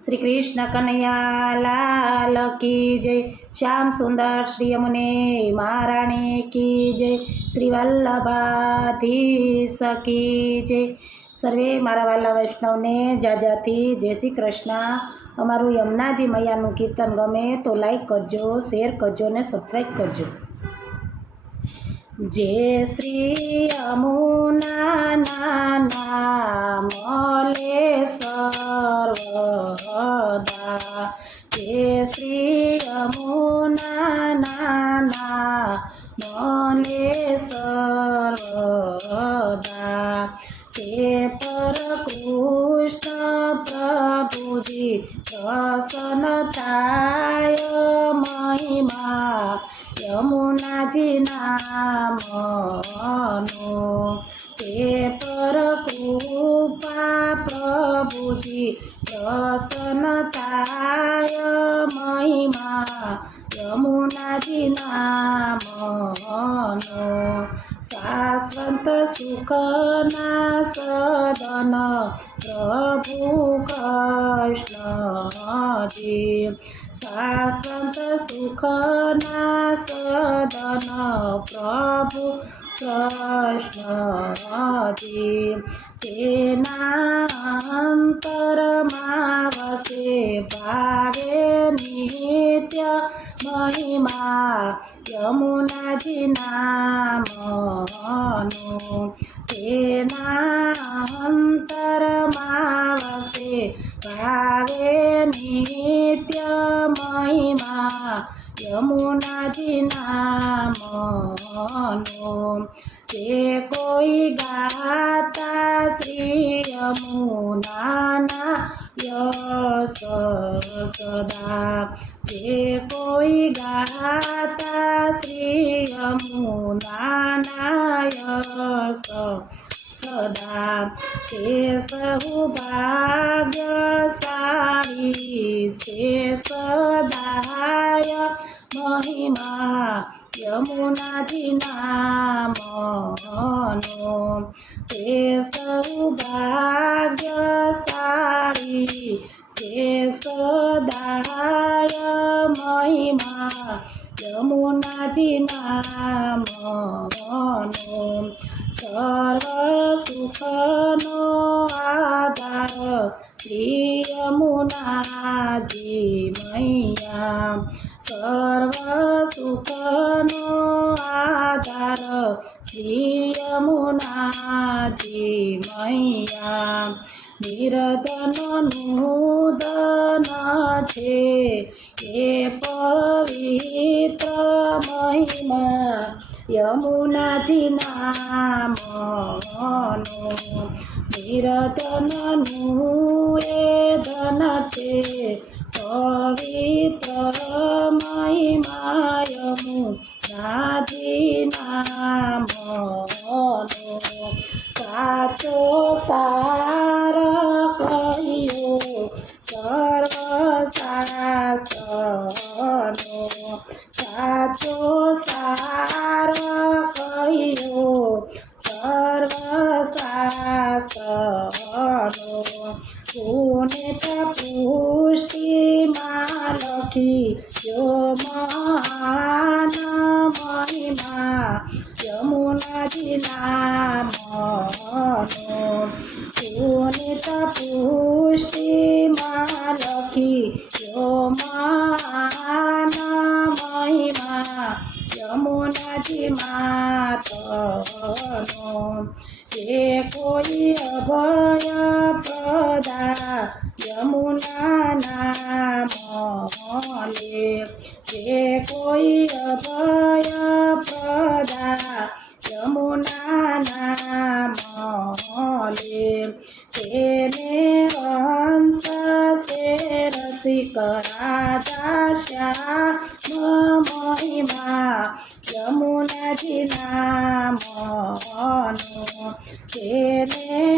શ્રી કૃષ્ણ કનૈયા લાલ કી જય શ્યામ સુંદર શ્રી યમુને મહારાણી કી જય શ્રી વલ્લભાધીશ કી જય સર્વે મારા વાલા વૈષ્ણવને જાજાથી જય શ્રી કૃષ્ણ અમારું યમુનાજી મૈયાનું કીર્તન ગમે તો લાઈક કરજો શેર કરજો ને સબસ્ક્રાઈબ કરજો જે શ્રી યમુના નાના મલે प्रभुजी प्रसन्नताय महिमा यमुनाजी नाम ते परकुपा प्रभुजी प्रस સદન પ્રભુ કૃષ્ણજી શાશ્વત સુખના સદન પ્રભુ કૃષ્ણજી તેના અંતરમાં વસે ભાવે નિત્ય મહિમા યમુનાજી નામનો તેના અંતરમાં વસે ભાવે નિત્ય મહિમા યમુનાજી નામનો જે કોઈ ગાતા શ્રી યમુનાના યસ સદા જે કોઈ ગાતા શ્રી યમુનાના સદા તે સૌભાગ્યશાળી છે સદાય મહિમા યમુનાજી નામનો તે સૌભાગ્યશાળી છે સદાય મહિમા યમુનાજી નામનો સર્વ સુખનો આધાર શ્રી યમુનાજી મૈયા સર્વ સુખનો આધાર શ્રી યમુનાજી મૈયા નિરતનનું દન છે એ પવિત્ર যমুনা জিনাম নিরতন নুয়ে ধনচে পবিত্র कि यो महिमा यमुना जिल्ला पुने त पुष्टि मालकी यो महिमा यमुना जिमा कोही अभय प्रदा કોઈ અભય પ્રદા યમુના નામ લે જે કોઈ અભય પ્રદા યમુના નામ લે તેને હંસ સે કરાતા શ્યામ મહિમા યમુનાજી નામનો તેને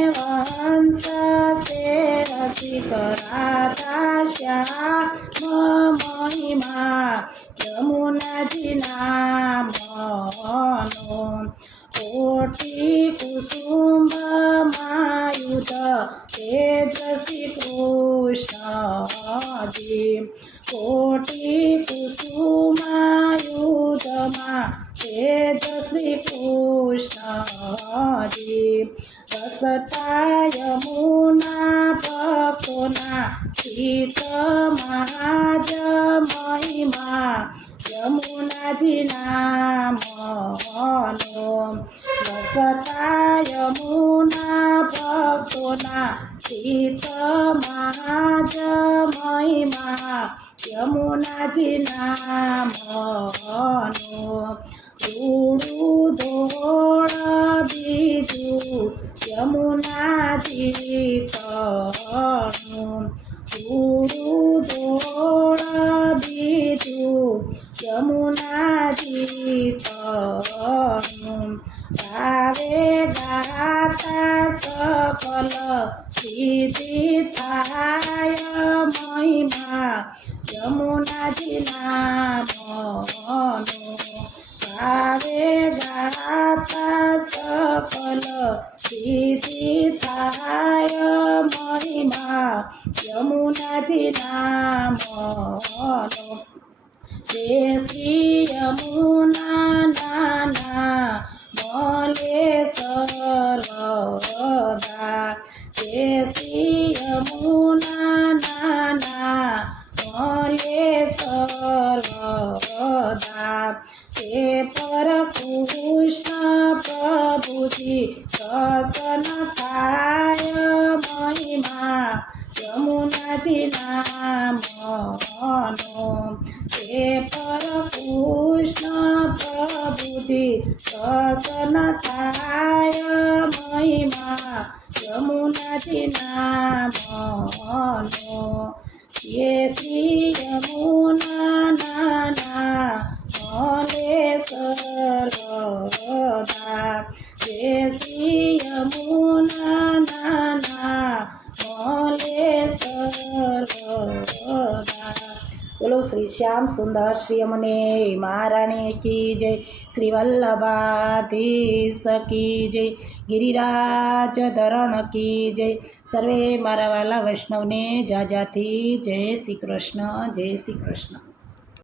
હંસ સે રસિક રાજા શ્યામ મહિમા યમુનાજી નામનો કોટી કુટુંબ માયુધ તેજસી કૃષ્ણ જી કોટી કુસુમાયુધમાં તેજસ્વી કૃષ્ણજી રસતા યમુના ભક્તોના શીત મહાજ મહિમા યમુનાજી નામનો રસતા યમુના ભક્તોના શીત મહાજ મહિમા યમુનાજી નામનો ઉડું ધોળ যমুনা দিতন যমুনা দিতন তারে গাতা সকল সিদ্ধি থায় মহিমা যমুনা জিলা মনো তারে సఫల స్థితి సహాయ మహిమా యమునజి నామను జయ శ్రీ యమునా నానా మలే సర్వదా జయ శ్రీ యమునా నానా মলে সরদা সে পর পুষ্ণ કૃષ્ણ પ્રભુજી પ્રસન્ન થાય મહિમા યમુનાજી નામનો તે પર કૃષ્ણ પ્રભુજી પ્રસન્ન થાય મહિમા યમુનાજી નામનો ये श्री यमुना नाना मले सर्वदा नाना बोलो श्री श्याम सुंदर श्री अमने महाराणी की जय। श्री वल्लभाधीश की जय। गिरिराज धरण की जय। सर्वे मारा वाला वैष्णव ने जा जाती जय श्री कृष्ण, जय श्री कृष्ण।